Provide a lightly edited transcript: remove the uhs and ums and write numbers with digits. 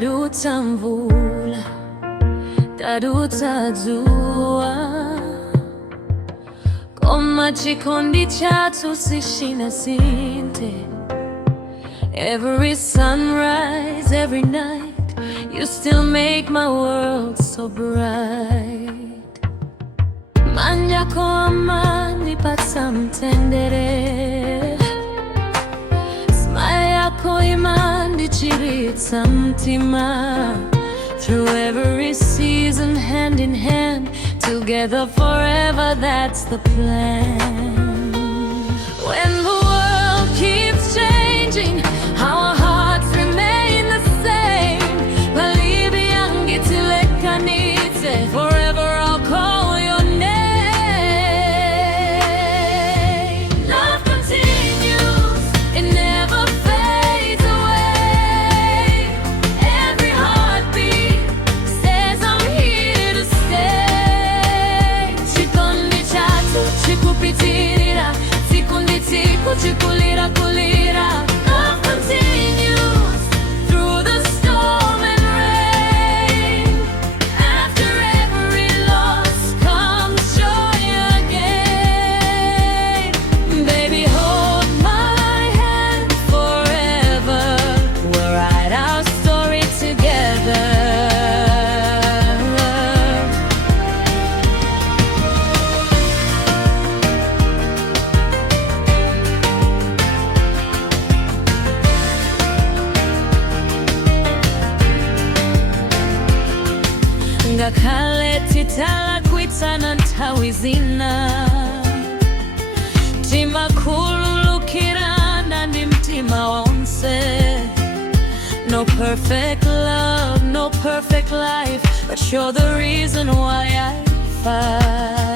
Taduta mvula, taduta jua, koma chikondi chatu sishina sinte. Every sunrise, every night, you still make my world so bright. Manyako amani pata mtendere, smile yako imani chiritsa mtima. Through every season, hand in hand, together forever, that's the plan. When the world keeps changing, our hearts remain the same. Palibi yangu tilekanite, forever I'll call your name. Love continues, it never fades away. Every heartbeat says I'm here to stay. Chikondi chatu chikupitirira, chikundi chiku chikulira kulira. Love continues through the storm and rain. After every loss comes joy again. Baby, hold my hand forever. We'll write our story together. Ngakhale titala kwitsana nthawi zina, mtima khululukirana ndi mtima wonse. No perfect love, no perfect life, but you're the reason why I fight.